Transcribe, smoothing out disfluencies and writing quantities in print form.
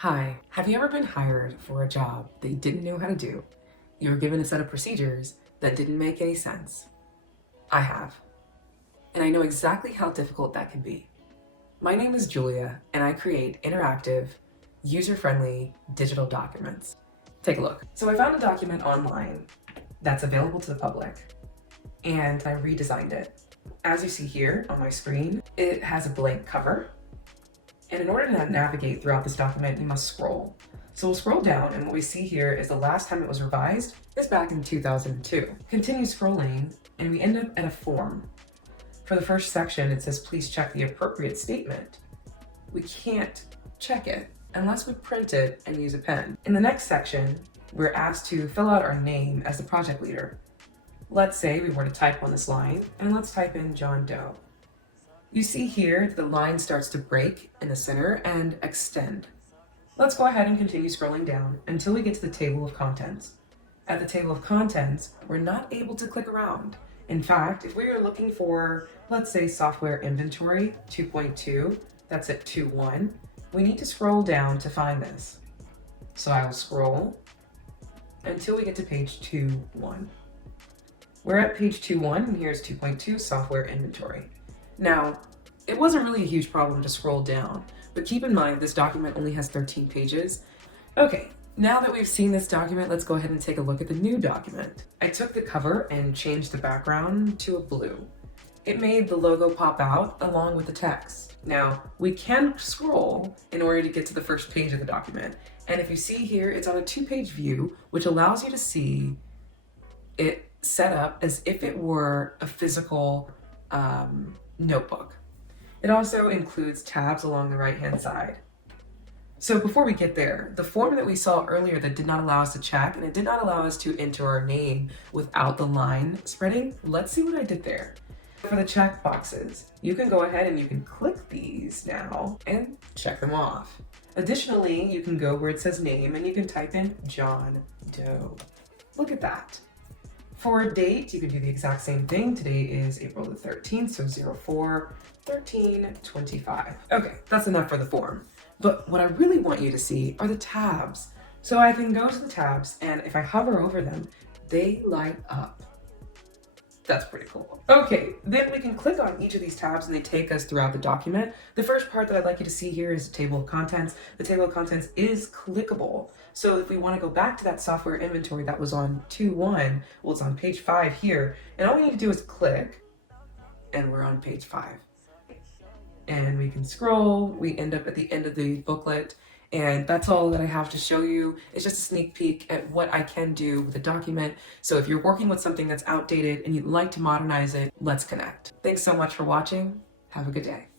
Hi, have you ever been hired for a job that you didn't know how to do? You were given a set of procedures that didn't make any sense. I have, and I know exactly how difficult that can be. My name is Julia, and I create interactive, user-friendly digital documents. Take a look. So I found a document online that's available to the public, and I redesigned it. As you see here on my screen, it has a blank cover. And in order to navigate throughout this document, you must scroll. So we'll scroll down, and what we see here is the last time it was revised is back in 2002. Continue scrolling, and we end up at a form. For the first section, it says, please check the appropriate statement. We can't check it unless we print it and use a pen. In the next section, we're asked to fill out our name as the project leader. Let's say we were to type on this line, and let's type in John Doe. You see here the line starts to break in the center and extend. Let's go ahead and continue scrolling down until we get to the table of contents. At the table of contents, we're not able to click around. In fact, if we are looking for, let's say, software inventory 2.2, that's at 2.1, we need to scroll down to find this. So I will scroll until we get to page 2.1. We're at page 2.1, and here's 2.2, software inventory. Now, it wasn't really a huge problem to scroll down, but keep in mind this document only has 13 pages. Okay, now that we've seen this document, let's go ahead and take a look at the new document. I took the cover and changed the background to a blue. It made the logo pop out along with the text. Now, we can scroll in order to get to the first page of the document. And if you see here, it's on a 2-page view, which allows you to see it set up as if it were a physical notebook. It also includes tabs along the right-hand side. So before we get there, the form that we saw earlier that did not allow us to check, and it did not allow us to enter our name without the line spreading, let's see what I did there. For the check boxes, you can go ahead and you can click these now and check them off. Additionally, you can go where it says name and you can type in John Doe. Look at that. For a date, you can do the exact same thing. Today is April the 13th, so 04/13/25. Okay, that's enough for the form. But what I really want you to see are the tabs. So I can go to the tabs, and if I hover over them, they light up. That's pretty cool. Okay, then we can click on each of these tabs and they take us throughout the document. The first part that I'd like you to see here is the table of contents. The table of contents is clickable. So if we want to go back to that software inventory that was on 2.1, well, it's on page 5 here, and all we need to do is click, and we're on page 5. And we can scroll, we end up at the end of the booklet, and that's all that I have to show you. It's just a sneak peek at what I can do with a document. So if you're working with something that's outdated and you'd like to modernize it, let's connect. Thanks so much for watching. Have a good day.